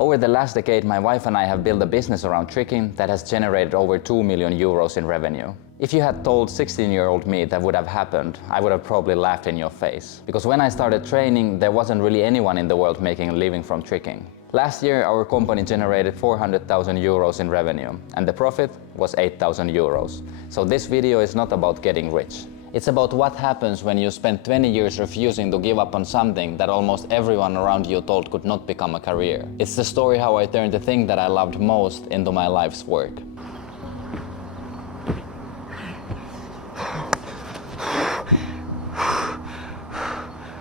Over the last decade, my wife and I have built a business around tricking that has generated over 2 million euros in revenue. If you had told 16-year-old me that would have happened, I would have probably laughed in your face. Because when I started training, there wasn't really anyone in the world making a living from tricking. Last year, our company generated 400,000 euros in revenue, and the profit was 8,000 euros. So this video is not about getting rich. It's about what happens when you spend 20 years refusing to give up on something that almost everyone around you told could not become a career. It's the story how I turned the thing that I loved most into my life's work.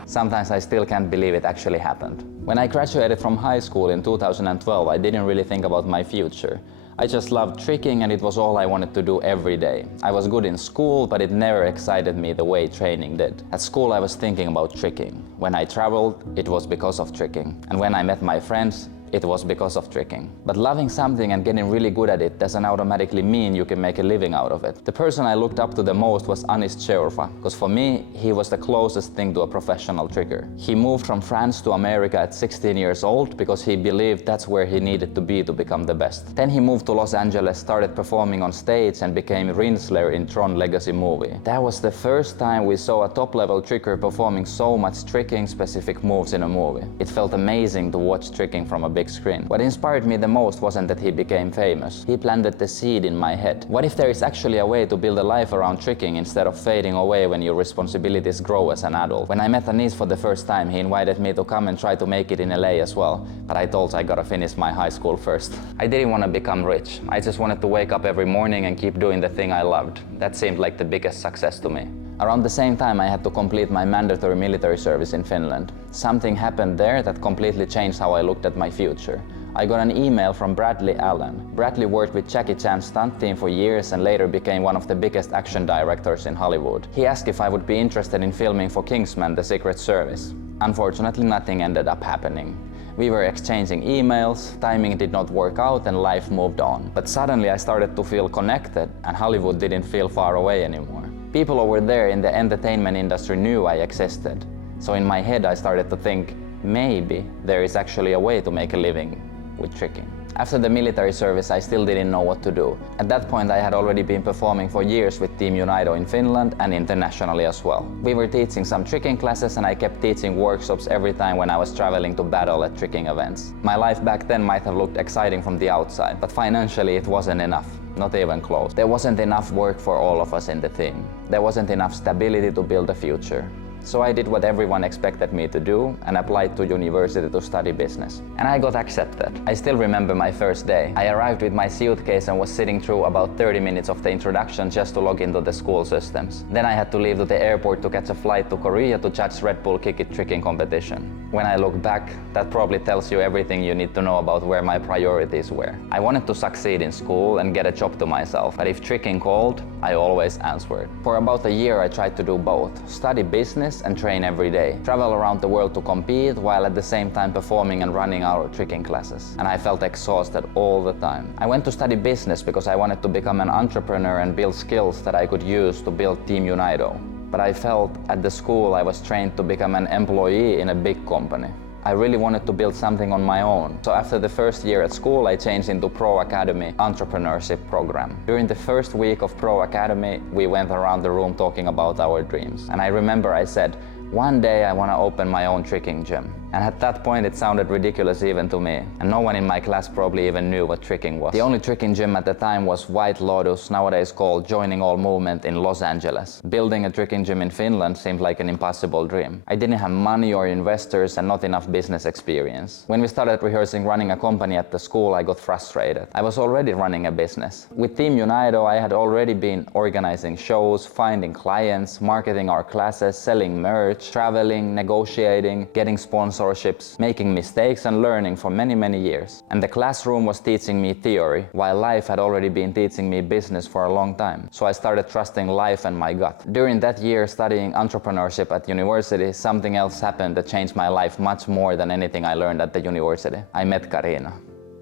Sometimes I still can't believe it actually happened. When I graduated from high school in 2012, I didn't really think about my future. I just loved tricking and it was all I wanted to do every day. I was good in school, but it never excited me the way training did. At school I was thinking about tricking. When I traveled, it was because of tricking. And when I met my friends, it was because of tricking. But loving something and getting really good at it doesn't automatically mean you can make a living out of it. The person I looked up to the most was Anis Cheurfa, because for me, he was the closest thing to a professional tricker. He moved from France to America at 16 years old because he believed that's where he needed to be to become the best. Then he moved to Los Angeles, started performing on stage and became Rinsler in Tron Legacy movie. That was the first time we saw a top-level tricker performing so much tricking-specific moves in a movie. It felt amazing to watch tricking from a big screen. What inspired me the most wasn't that he became famous. He planted the seed in my head. What if there is actually a way to build a life around tricking instead of fading away when your responsibilities grow as an adult? When I met Anis for the first time, he invited me to come and try to make it in LA as well, but I told I gotta finish my high school first. I didn't want to become rich. I just wanted to wake up every morning and keep doing the thing I loved. That seemed like the biggest success to me. Around the same time, I had to complete my mandatory military service in Finland. Something happened there that completely changed how I looked at my future. I got an email from Bradley Allen. Bradley worked with Jackie Chan's stunt team for years and later became one of the biggest action directors in Hollywood. He asked if I would be interested in filming for Kingsman: The Secret Service. Unfortunately, nothing ended up happening. We were exchanging emails, timing did not work out and life moved on. But suddenly I started to feel connected and Hollywood didn't feel far away anymore. People over there in the entertainment industry knew I existed. So in my head I started to think, maybe there is actually a way to make a living with tricking. After the military service, I still didn't know what to do. At that point, I had already been performing for years with Team Unido in Finland and internationally as well. We were teaching some tricking classes and I kept teaching workshops every time when I was traveling to battle at tricking events. My life back then might have looked exciting from the outside, but financially it wasn't enough. Not even close. There wasn't enough work for all of us in the team. There wasn't enough stability to build a future. So I did what everyone expected me to do and applied to university to study business. And I got accepted. I still remember my first day. I arrived with my suitcase and was sitting through about 30 minutes of the introduction just to log into the school systems. Then I had to leave to the airport to catch a flight to Korea to judge Red Bull Kick It tricking competition. When I look back, that probably tells you everything you need to know about where my priorities were. I wanted to succeed in school and get a job to myself, but if tricking called, I always answered. For about a year I tried to do both, study business and train every day, travel around the world to compete while at the same time performing and running our tricking classes. And I felt exhausted all the time. I went to study business because I wanted to become an entrepreneur and build skills that I could use to build Team Unido. But I felt at the school I was trained to become an employee in a big company. I really wanted to build something on my own. So after the first year at school, I changed into Pro Academy entrepreneurship program. During the first week of Pro Academy, we went around the room talking about our dreams. And I remember I said, one day I want to open my own tricking gym. And at that point it sounded ridiculous even to me. And no one in my class probably even knew what tricking was. The only tricking gym at the time was White Lotus, nowadays called Joining All Movement in Los Angeles. Building a tricking gym in Finland seemed like an impossible dream. I didn't have money or investors and not enough business experience. When we started rehearsing running a company at the school, I got frustrated. I was already running a business. With Team Unido, I had already been organizing shows, finding clients, marketing our classes, selling merch, traveling, negotiating, getting sponsorships, making mistakes and learning for many years. And the classroom was teaching me theory, while life had already been teaching me business for a long time. So I started trusting life and my gut. During that year studying entrepreneurship at university, something else happened that changed my life much more than anything I learned at the university. I met Karina.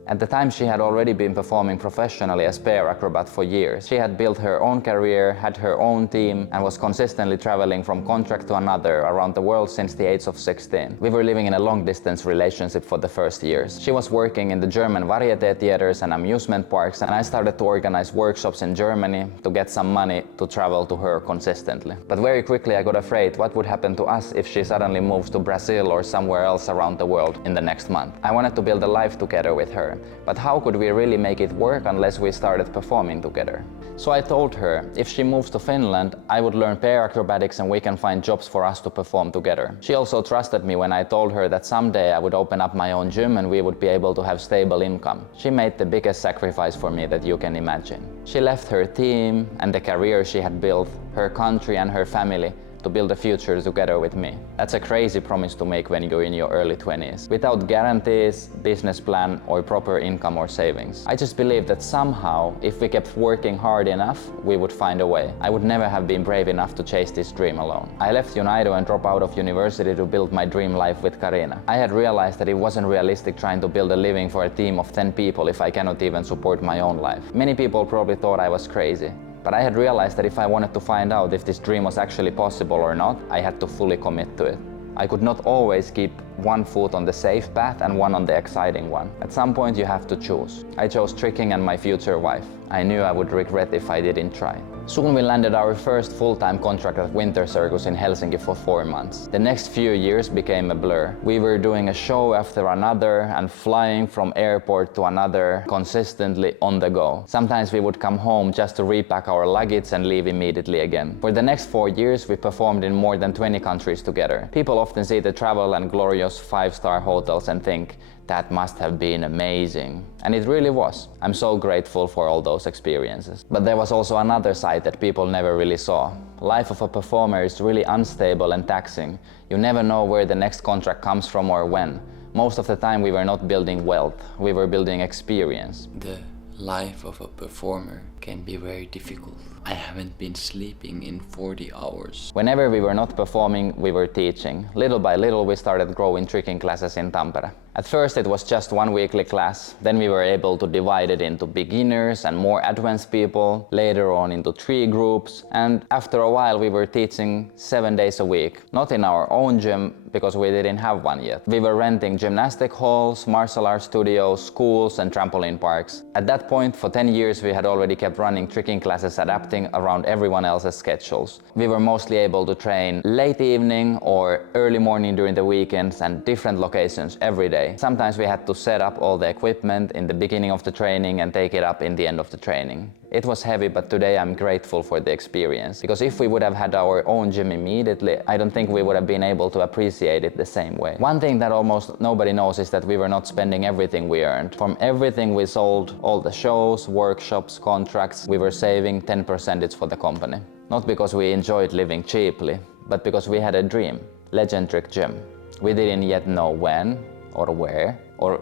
At the time, she had already been performing professionally as pair acrobat for years. She had built her own career, had her own team, and was consistently traveling from contract to another around the world since the age of 16. We were living in a long-distance relationship for the first years. She was working in the German varieté theaters and amusement parks, and I started to organize workshops in Germany to get some money to travel to her consistently. But very quickly I got afraid what would happen to us if she suddenly moves to Brazil or somewhere else around the world in the next month. I wanted to build a life together with her. But how could we really make it work unless we started performing together? So I told her, if she moves to Finland, I would learn pair acrobatics and we can find jobs for us to perform together. She also trusted me when I told her that someday I would open up my own gym and we would be able to have stable income. She made the biggest sacrifice for me that you can imagine. She left her team and the career she had built, her country and her family, to build a future together with me. That's a crazy promise to make when you're in your early 20s, without guarantees, business plan, or proper income or savings. I just believed that somehow, if we kept working hard enough, we would find a way. I would never have been brave enough to chase this dream alone. I left Unido and dropped out of university to build my dream life with Karina. I had realized that it wasn't realistic trying to build a living for a team of 10 people if I cannot even support my own life. Many people probably thought I was crazy. But I had realized that if I wanted to find out if this dream was actually possible or not, I had to fully commit to it. I could not always keep one foot on the safe path and one on the exciting one. At some point you have to choose. I chose tricking and my future wife. I knew I would regret if I didn't try. Soon we landed our first full-time contract at Winter Circus in Helsinki for 4 months. The next few years became a blur. We were doing a show after another and flying from airport to another, consistently on the go. Sometimes we would come home just to repack our luggage and leave immediately again. For the next 4 years we performed in more than 20 countries together. People often see the travel and glorious 5-star hotels and think, that must have been amazing. And it really was. I'm so grateful for all those experiences. But there was also another side that people never really saw. Life of a performer is really unstable and taxing. You never know where the next contract comes from or when. Most of the time we were not building wealth, we were building experience. The life of a performer can be very difficult. I haven't been sleeping in 40 hours. Whenever we were not performing, we were teaching. Little by little we started growing tricking classes in Tampere. At first it was just one weekly class, then we were able to divide it into beginners and more advanced people, later on into 3 groups, and after a while we were teaching 7 days a week. Not in our own gym, because we didn't have one yet. We were renting gymnastic halls, martial arts studios, schools and trampoline parks. At that point, for 10 years we had already kept running tricking classes adapting around everyone else's schedules. We were mostly able to train late evening or early morning during the weekends and different locations every day. Sometimes we had to set up all the equipment in the beginning of the training and take it up in the end of the training. It was heavy, but today I'm grateful for the experience. Because if we would have had our own gym immediately, I don't think we would have been able to appreciate it the same way. One thing that almost nobody knows is that we were not spending everything we earned. From everything we sold, all the shows, workshops, contracts, we were saving 10% for the company. Not because we enjoyed living cheaply, but because we had a dream, LegendTrick Gym. We didn't yet know when, or where, or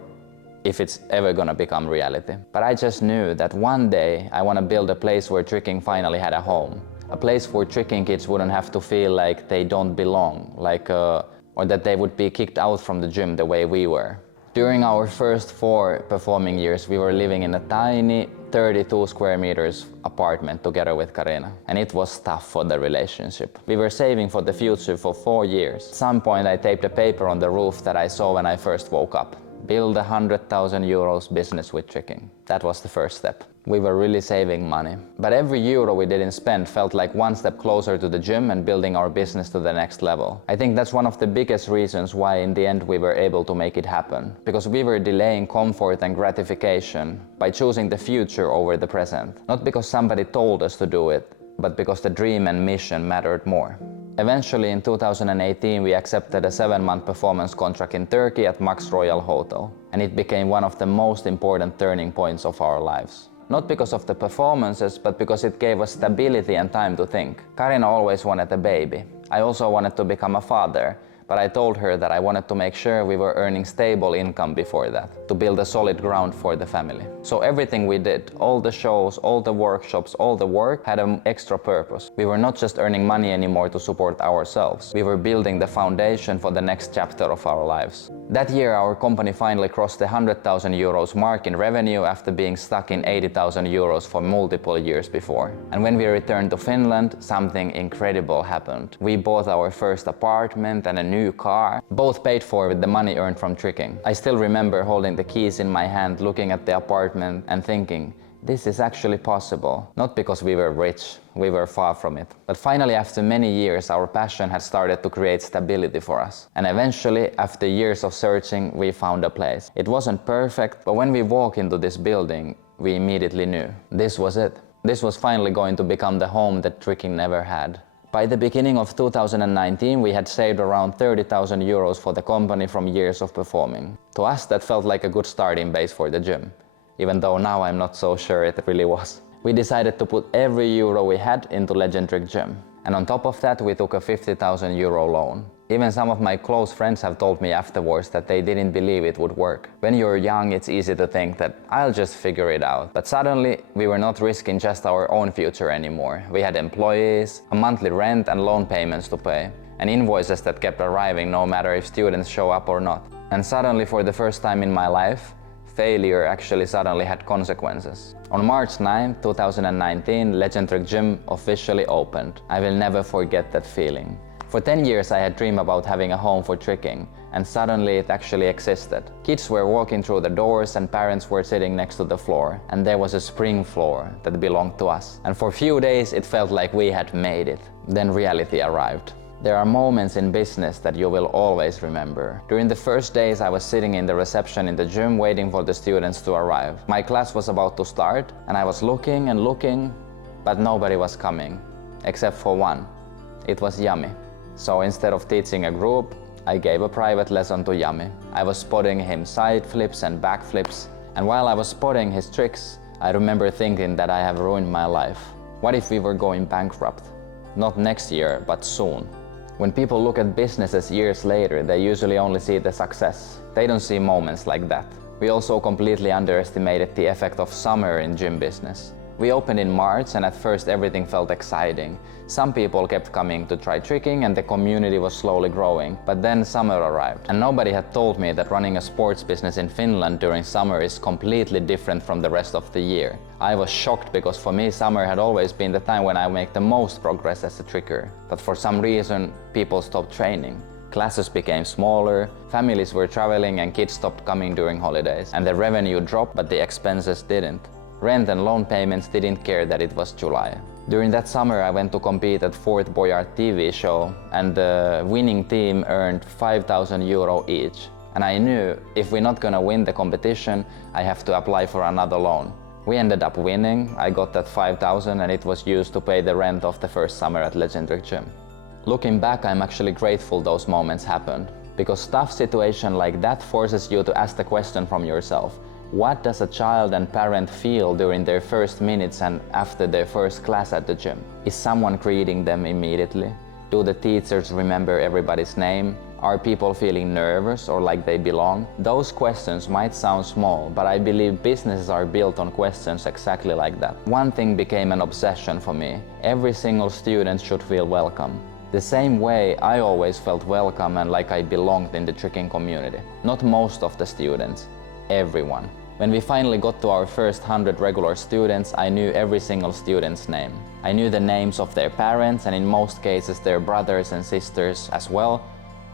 if it's ever gonna become reality. But I just knew that one day I wanna build a place where tricking finally had a home. A place where tricking kids wouldn't have to feel like they don't belong, or that they would be kicked out from the gym the way we were. During our first 4 performing years, we were living in a tiny 32 square meters apartment together with Karina. And it was tough for the relationship. We were saving for the future for 4 years. At some point I taped a paper on the roof that I saw when I first woke up. Build a 100,000 euros business with tricking. That was the first step. We were really saving money. But every euro we didn't spend felt like one step closer to the gym and building our business to the next level. I think that's one of the biggest reasons why in the end we were able to make it happen. Because we were delaying comfort and gratification by choosing the future over the present. Not because somebody told us to do it, but because the dream and mission mattered more. Eventually in 2018 we accepted a 7-month performance contract in Turkey at Max Royal Hotel. And it became one of the most important turning points of our lives. Not because of the performances, but because it gave us stability and time to think. Karina always wanted a baby. I also wanted to become a father, but I told her that I wanted to make sure we were earning stable income before that, to build a solid ground for the family. So everything we did, all the shows, all the workshops, all the work, had an extra purpose. We were not just earning money anymore to support ourselves. We were building the foundation for the next chapter of our lives. That year our company finally crossed the 100,000 euros mark in revenue after being stuck in 80,000 euros for multiple years before. And when we returned to Finland, something incredible happened. We bought our first apartment and a new car, both paid for with the money earned from tricking. I still remember holding the keys in my hand, looking at the apartment and thinking, this is actually possible. Not because we were rich, we were far from it. But finally, after many years, our passion had started to create stability for us. And eventually, after years of searching, we found a place. It wasn't perfect, but when we walked into this building, we immediately knew this was it. This was finally going to become the home that tricking never had. By the beginning of 2019, we had saved around 30,000 euros for the company from years of performing. To us, that felt like a good starting base for the gym. Even though now I'm not so sure it really was. We decided to put every euro we had into LegendTrick Gym. And on top of that, we took a 50,000 euro loan. Even some of my close friends have told me afterwards that they didn't believe it would work. When you're young, it's easy to think that I'll just figure it out. But suddenly, we were not risking just our own future anymore. We had employees, a monthly rent and loan payments to pay, and invoices that kept arriving no matter if students show up or not. And suddenly, for the first time in my life, failure actually suddenly had consequences. On March 9, 2019, LegendTrick Gym officially opened. I will never forget that feeling. For 10 years I had dreamed about having a home for tricking, and suddenly it actually existed. Kids were walking through the doors and parents were sitting next to the floor, and there was a spring floor that belonged to us. And for a few days it felt like we had made it. Then reality arrived. There are moments in business that you will always remember. During the first days I was sitting in the reception in the gym waiting for the students to arrive. My class was about to start and I was looking and looking, but nobody was coming, except for one. It was Yami. So instead of teaching a group, I gave a private lesson to Yami. I was spotting him side flips and back flips, and while I was spotting his tricks, I remember thinking that I have ruined my life. What if we were going bankrupt? Not next year, but soon. When people look at businesses years later, they usually only see the success. They don't see moments like that. We also completely underestimated the effect of summer in gym business. We opened in March and at first everything felt exciting. Some people kept coming to try tricking and the community was slowly growing. But then summer arrived and nobody had told me that running a sports business in Finland during summer is completely different from the rest of the year. I was shocked because for me summer had always been the time when I make the most progress as a tricker. But for some reason people stopped training. Classes became smaller, families were traveling and kids stopped coming during holidays. And the revenue dropped but the expenses didn't. Rent and loan payments didn't care that it was July. During that summer I went to compete at Fort Boyard TV show and the winning team earned 5,000 euro each. And I knew if we're not gonna win the competition, I have to apply for another loan. We ended up winning, I got that 5,000 and it was used to pay the rent of the first summer at LegendTrick Gym. Looking back, I'm actually grateful those moments happened, because tough situation like that forces you to ask the question from yourself. What does a child and parent feel during their first minutes and after their first class at the gym? Is someone greeting them immediately? Do the teachers remember everybody's name? Are people feeling nervous or like they belong? Those questions might sound small, but I believe businesses are built on questions exactly like that. One thing became an obsession for me. Every single student should feel welcome. The same way I always felt welcome and like I belonged in the tricking community. Not most of the students, everyone. When we finally got to our first 100 regular students, I knew every single student's name. I knew the names of their parents and in most cases their brothers and sisters as well,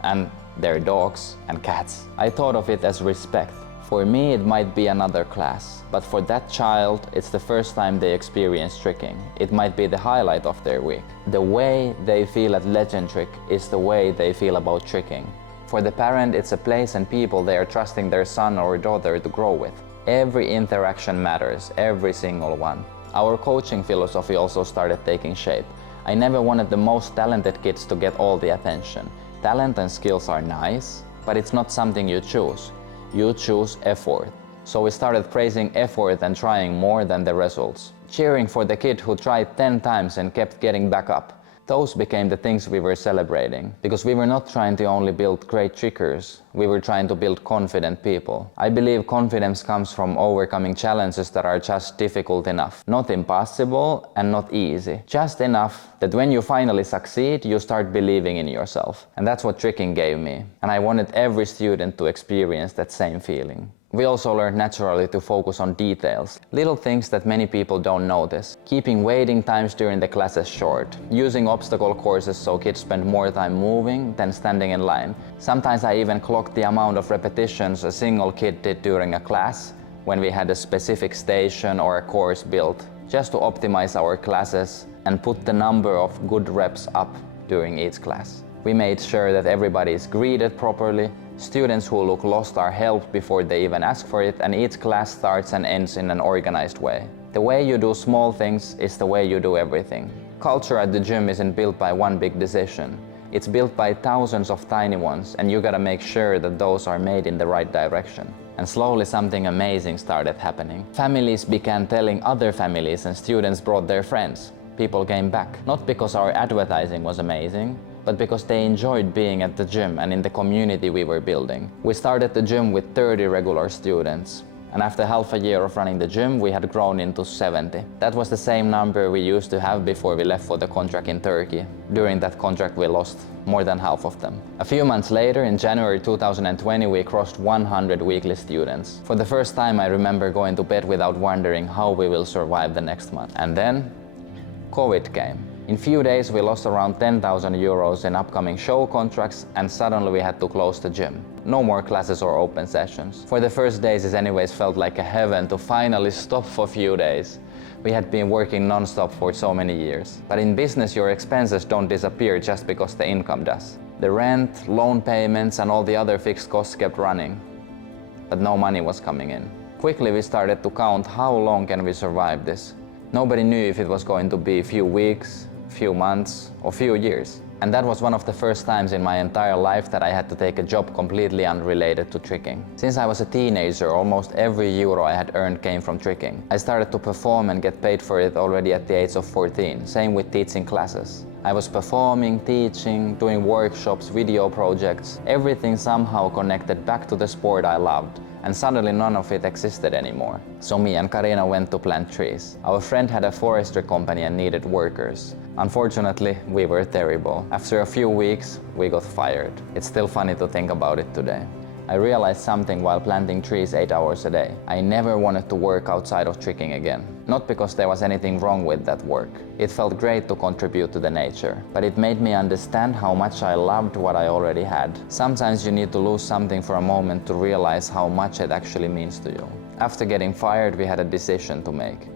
and their dogs and cats. I thought of it as respect. For me it might be another class, but for that child it's the first time they experience tricking. It might be the highlight of their week. The way they feel at LegendTrick is the way they feel about tricking. For the parent, it's a place and people they are trusting their son or daughter to grow with. Every interaction matters, every single one. Our coaching philosophy also started taking shape. I never wanted the most talented kids to get all the attention. Talent and skills are nice, but it's not something you choose. You choose effort. So we started praising effort and trying more than the results. Cheering for the kid who tried 10 times and kept getting back up. Those became the things we were celebrating, because we were not trying to only build great trickers, we were trying to build confident people. I believe confidence comes from overcoming challenges that are just difficult enough. Not impossible and not easy. Just enough that when you finally succeed, you start believing in yourself. And that's what tricking gave me. And I wanted every student to experience that same feeling. We also learned naturally to focus on details, little things that many people don't notice. Keeping waiting times during the classes short, using obstacle courses so kids spend more time moving than standing in line. Sometimes I even clocked the amount of repetitions a single kid did during a class when we had a specific station or a course built, just to optimize our classes and put the number of good reps up during each class. We made sure that everybody is greeted properly, students who look lost are helped before they even ask for it, and each class starts and ends in an organized way. The way you do small things is the way you do everything. Culture at the gym isn't built by one big decision. It's built by thousands of tiny ones, and you gotta make sure that those are made in the right direction. And slowly something amazing started happening. Families began telling other families, and students brought their friends. People came back, not because our advertising was amazing, but because they enjoyed being at the gym and in the community we were building. We started the gym with 30 regular students, and after half a year of running the gym, we had grown into 70. That was the same number we used to have before we left for the contract in Turkey. During that contract, we lost more than half of them. A few months later, in January 2020, we crossed 100 weekly students. For the first time, I remember going to bed without wondering how we will survive the next month. And then, COVID came. In few days, we lost around 10,000 euros in upcoming show contracts, and suddenly we had to close the gym. No more classes or open sessions. For the first days, it anyways felt like a heaven to finally stop for a few days. We had been working non-stop for so many years. But in business, your expenses don't disappear just because the income does. The rent, loan payments, and all the other fixed costs kept running. But no money was coming in. Quickly, we started to count how long can we survive this. Nobody knew if it was going to be a few weeks, few months, or few years. And that was one of the first times in my entire life that I had to take a job completely unrelated to tricking. Since I was a teenager, almost every euro I had earned came from tricking. I started to perform and get paid for it already at the age of 14, same with teaching classes. I was performing, teaching, doing workshops, video projects, everything somehow connected back to the sport I loved. And suddenly none of it existed anymore. So me and Karina went to plant trees. Our friend had a forestry company and needed workers. Unfortunately, we were terrible. After a few weeks, we got fired. It's still funny to think about it today. I realized something while planting trees 8 hours a day. I never wanted to work outside of tricking again. Not because there was anything wrong with that work. It felt great to contribute to the nature, but it made me understand how much I loved what I already had. Sometimes you need to lose something for a moment to realize how much it actually means to you. After getting fired, we had a decision to make.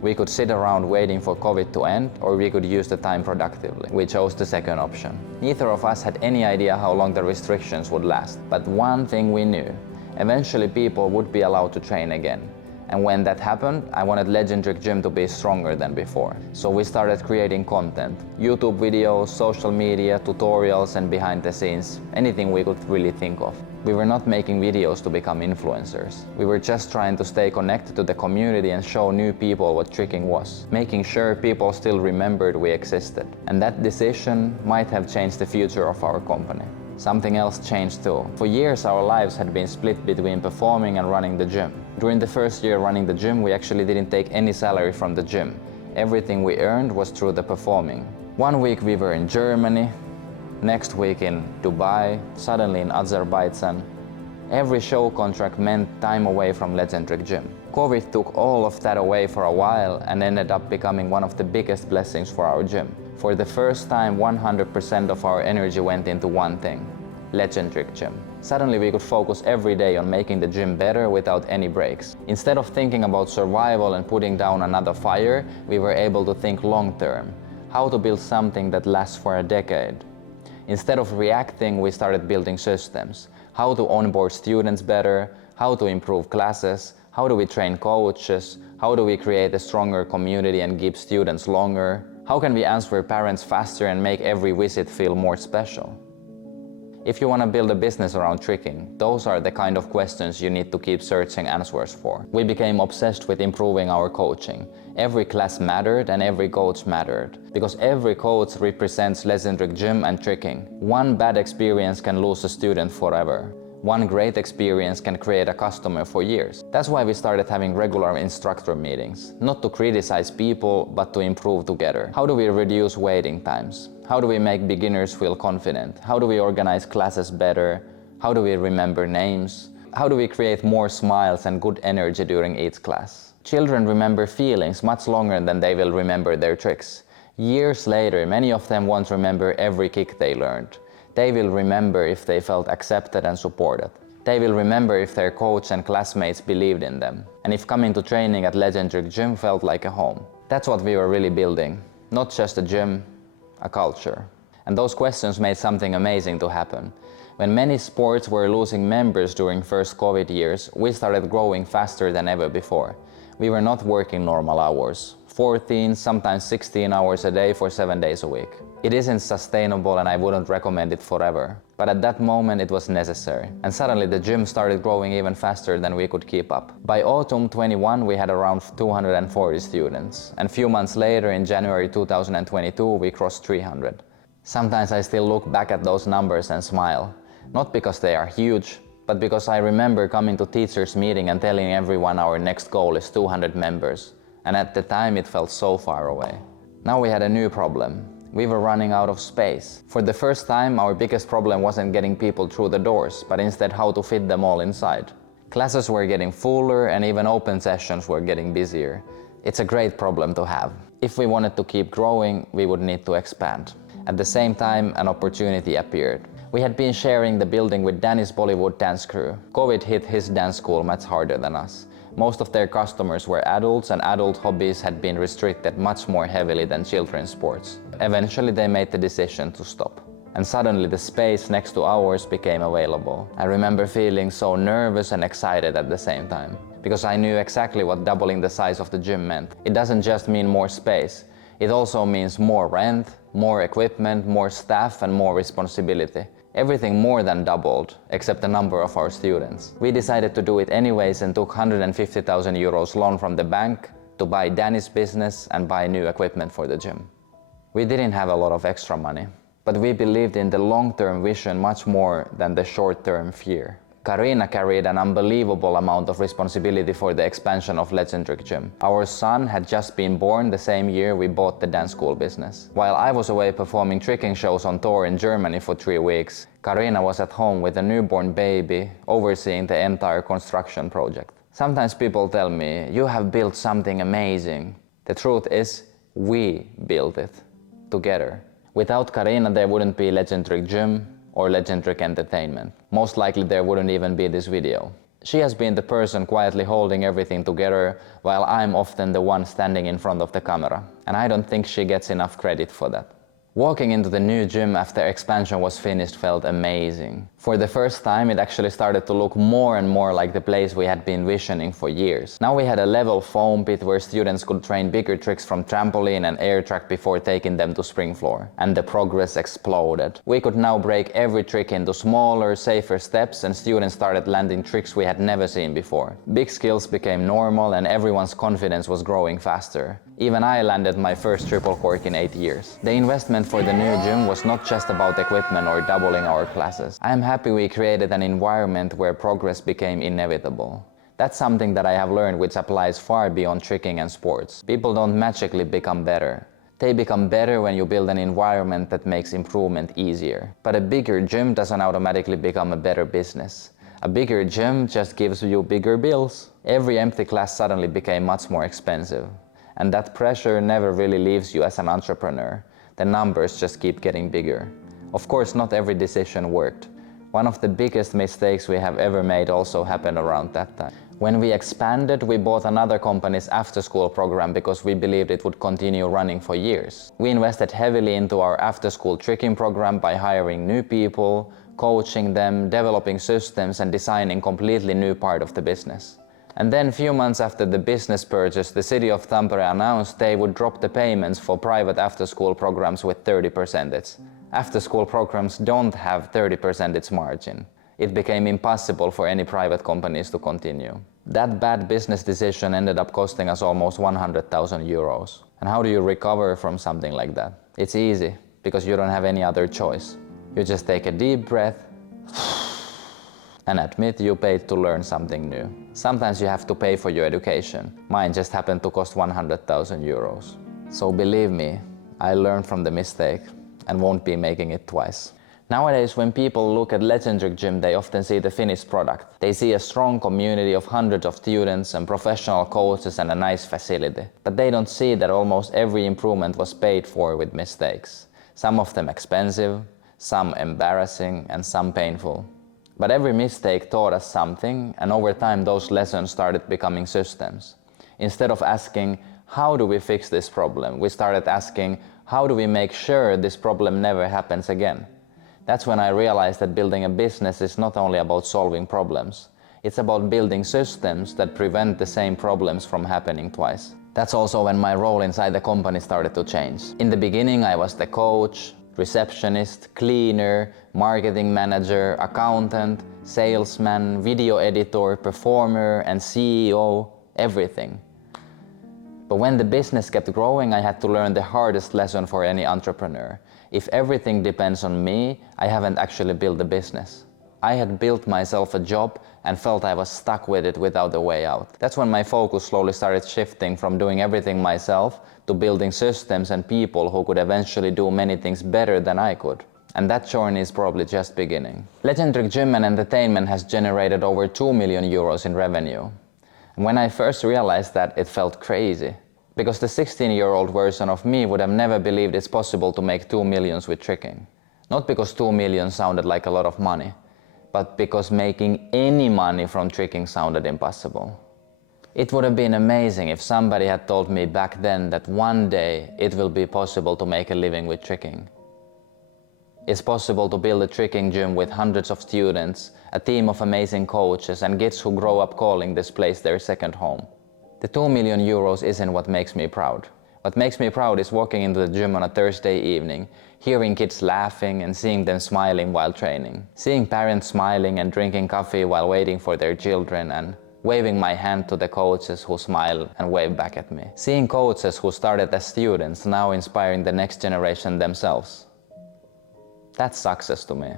We could sit around waiting for COVID to end, or we could use the time productively. We chose the second option. Neither of us had any idea how long the restrictions would last, but one thing we knew: eventually people would be allowed to train again. And when that happened, I wanted LegendTrick Gym to be stronger than before. So we started creating content. YouTube videos, social media, tutorials, and behind the scenes, anything we could really think of. We were not making videos to become influencers. We were just trying to stay connected to the community and show new people what tricking was, making sure people still remembered we existed. And that decision might have changed the future of our company. Something else changed too. For years our lives had been split between performing and running the gym. During the first year running the gym, we actually didn't take any salary from the gym. Everything we earned was through the performing. One week we were in Germany, next week in Dubai, suddenly in Azerbaijan. Every show contract meant time away from LegendTrick Gym. COVID took all of that away for a while and ended up becoming one of the biggest blessings for our gym. For the first time, 100% of our energy went into one thing: LegendTrick Gym. Suddenly we could focus every day on making the gym better without any breaks. Instead of thinking about survival and putting down another fire, we were able to think long term. How to build something that lasts for a decade. Instead of reacting, we started building systems. How to onboard students better, how to improve classes, how do we train coaches, how do we create a stronger community and keep students longer, how can we answer parents faster and make every visit feel more special. If you want to build a business around tricking, those are the kind of questions you need to keep searching answers for. We became obsessed with improving our coaching. Every class mattered and every coach mattered, because every coach represents LegendTrick Gym and tricking. One bad experience can lose a student forever. One great experience can create a customer for years. That's why we started having regular instructor meetings. Not to criticize people, but to improve together. How do we reduce waiting times? How do we make beginners feel confident? How do we organize classes better? How do we remember names? How do we create more smiles and good energy during each class? Children remember feelings much longer than they will remember their tricks. Years later, many of them won't remember every kick they learned. They will remember if they felt accepted and supported. They will remember if their coach and classmates believed in them, and if coming to training at LegendTrick Gym felt like a home. That's what we were really building. Not just a gym, a culture. And those questions made something amazing to happen. When many sports were losing members during first COVID years, we started growing faster than ever before. We were not working normal hours. 14, sometimes 16 hours a day for 7 days a week. It isn't sustainable and I wouldn't recommend it forever. But at that moment it was necessary. And suddenly the gym started growing even faster than we could keep up. By autumn 21 we had around 240 students. And few months later in January 2022 we crossed 300. Sometimes I still look back at those numbers and smile. Not because they are huge, but because I remember coming to teachers' meeting and telling everyone our next goal is 200 members. And at the time it felt so far away. Now we had a new problem. We were running out of space. For the first time, our biggest problem wasn't getting people through the doors, but instead how to fit them all inside. Classes were getting fuller and even open sessions were getting busier. It's a great problem to have. If we wanted to keep growing, we would need to expand. At the same time, an opportunity appeared. We had been sharing the building with Danny's Bollywood dance crew. COVID hit his dance school much harder than us. Most of their customers were adults and adult hobbies had been restricted much more heavily than children's sports. Eventually they made the decision to stop. And suddenly the space next to ours became available. I remember feeling so nervous and excited at the same time, because I knew exactly what doubling the size of the gym meant. It doesn't just mean more space, it also means more rent, more equipment, more staff and more responsibility. Everything more than doubled, except the number of our students. We decided to do it anyways and took 150,000 euros loan from the bank to buy Danny's business and buy new equipment for the gym. We didn't have a lot of extra money, but we believed in the long-term vision much more than the short-term fear. Karina carried an unbelievable amount of responsibility for the expansion of LegendTrick Gym. Our son had just been born the same year we bought the dance school business. While I was away performing tricking shows on tour in Germany for 3 weeks, Karina was at home with a newborn baby, overseeing the entire construction project. Sometimes people tell me, you have built something amazing. The truth is, we built it together. Without Karina, there wouldn't be LegendTrick Gym or LegendTrick Entertainment. Most likely there wouldn't even be this video. She has been the person quietly holding everything together, while I'm often the one standing in front of the camera. And I don't think she gets enough credit for that. Walking into the new gym after expansion was finished felt amazing. For the first time, it actually started to look more and more like the place we had been visioning for years. Now we had a level foam pit where students could train bigger tricks from trampoline and air track before taking them to spring floor. And the progress exploded. We could now break every trick into smaller, safer steps, and students started landing tricks we had never seen before. Big skills became normal and everyone's confidence was growing faster. Even I landed my first triple cork in 8 years. The investment for the new gym was not just about equipment or doubling our classes. I am happy we created an environment where progress became inevitable. That's something that I have learned which applies far beyond tricking and sports. People don't magically become better. They become better when you build an environment that makes improvement easier. But a bigger gym doesn't automatically become a better business. A bigger gym just gives you bigger bills. Every empty class suddenly became much more expensive. And that pressure never really leaves you as an entrepreneur. The numbers just keep getting bigger. Of course, not every decision worked. One of the biggest mistakes we have ever made also happened around that time. When we expanded, we bought another company's after-school program because we believed it would continue running for years. We invested heavily into our after-school tricking program by hiring new people, coaching them, developing systems, and designing a completely new part of the business. And then few months after the business purchase, the city of Tampere announced they would drop the payments for private after-school programs with 30%. After-school programs don't have 30% margin. It became impossible for any private companies to continue. That bad business decision ended up costing us almost 100,000 euros. And how do you recover from something like that? It's easy, because you don't have any other choice. You just take a deep breath and admit you paid to learn something new. Sometimes you have to pay for your education. Mine just happened to cost 100,000 euros. So believe me, I learned from the mistake and won't be making it twice. Nowadays, when people look at LegendTrick Gym, they often see the finished product. They see a strong community of hundreds of students and professional coaches and a nice facility. But they don't see that almost every improvement was paid for with mistakes. Some of them expensive, some embarrassing, and some painful. But every mistake taught us something, and over time those lessons started becoming systems. Instead of asking, how do we fix this problem? We started asking, how do we make sure this problem never happens again? That's when I realized that building a business is not only about solving problems. It's about building systems that prevent the same problems from happening twice. That's also when my role inside the company started to change. In the beginning, I was the coach, receptionist, cleaner, marketing manager, accountant, salesman, video editor, performer, and CEO, everything. But when the business kept growing, I had to learn the hardest lesson for any entrepreneur. If everything depends on me, I haven't actually built a business. I had built myself a job and felt I was stuck with it without a way out. That's when my focus slowly started shifting from doing everything myself to building systems and people who could eventually do many things better than I could. And that journey is probably just beginning. LegendTrick Gym and Entertainment has generated over 2 million euros in revenue. And when I first realized that, it felt crazy. Because the 16-year-old version of me would have never believed it's possible to make 2 million with tricking. Not because 2 million sounded like a lot of money, but because making any money from tricking sounded impossible. It would have been amazing if somebody had told me back then that one day it will be possible to make a living with tricking. It's possible to build a tricking gym with hundreds of students, a team of amazing coaches, and kids who grow up calling this place their second home. The 2 million euros isn't what makes me proud. What makes me proud is walking into the gym on a Thursday evening, hearing kids laughing and seeing them smiling while training. Seeing parents smiling and drinking coffee while waiting for their children, and waving my hand to the coaches who smile and wave back at me. Seeing coaches who started as students now inspiring the next generation themselves. That's success to me.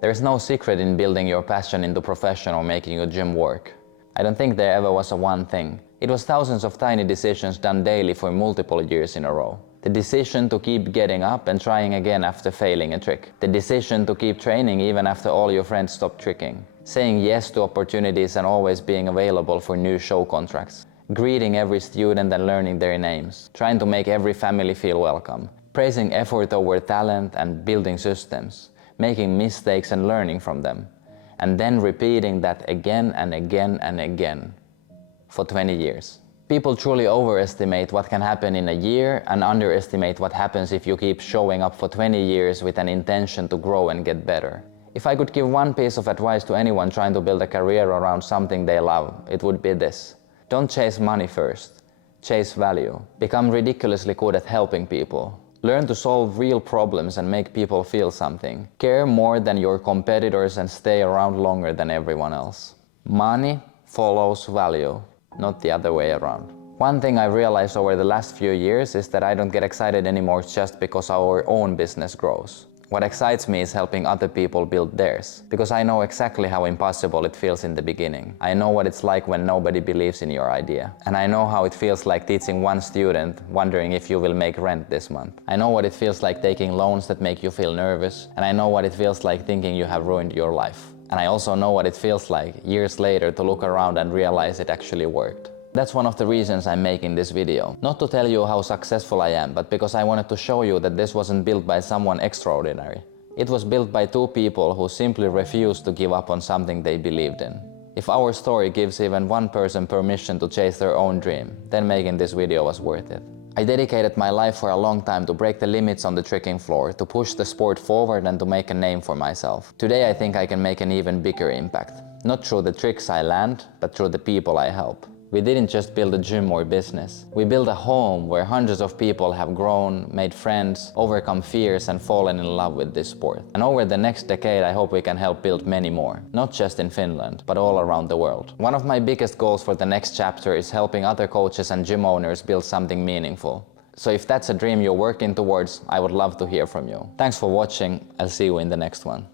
There's no secret in building your passion into profession or making your gym work. I don't think there ever was a one thing. It was thousands of tiny decisions done daily for multiple years in a row. The decision to keep getting up and trying again after failing a trick. The decision to keep training even after all your friends stopped tricking. Saying yes to opportunities and always being available for new show contracts. Greeting every student and learning their names. Trying to make every family feel welcome. Praising effort over talent and building systems. Making mistakes and learning from them. And then repeating that again and again and again. For 20 years. People truly overestimate what can happen in a year and underestimate what happens if you keep showing up for 20 years with an intention to grow and get better. If I could give one piece of advice to anyone trying to build a career around something they love, it would be this. Don't chase money first. Chase value. Become ridiculously good at helping people. Learn to solve real problems and make people feel something. Care more than your competitors and stay around longer than everyone else. Money follows value. Not the other way around. One thing I realized over the last few years is that I don't get excited anymore just because our own business grows. What excites me is helping other people build theirs, because I know exactly how impossible it feels in the beginning. I know what it's like when nobody believes in your idea. And I know how it feels like teaching one student, wondering if you will make rent this month. I know what it feels like taking loans that make you feel nervous, and I know what it feels like thinking you have ruined your life. And I also know what it feels like, years later, to look around and realize it actually worked. That's one of the reasons I'm making this video. Not to tell you how successful I am, but because I wanted to show you that this wasn't built by someone extraordinary. It was built by two people who simply refused to give up on something they believed in. If our story gives even one person permission to chase their own dream, then making this video was worth it. I dedicated my life for a long time to break the limits on the tricking floor, to push the sport forward and to make a name for myself. Today I think I can make an even bigger impact. Not through the tricks I land, but through the people I help. We didn't just build a gym or business. We built a home where hundreds of people have grown, made friends, overcome fears and fallen in love with this sport. And over the next decade, I hope we can help build many more, not just in Finland, but all around the world. One of my biggest goals for the next chapter is helping other coaches and gym owners build something meaningful. So if that's a dream you're working towards, I would love to hear from you. Thanks for watching. I'll see you in the next one.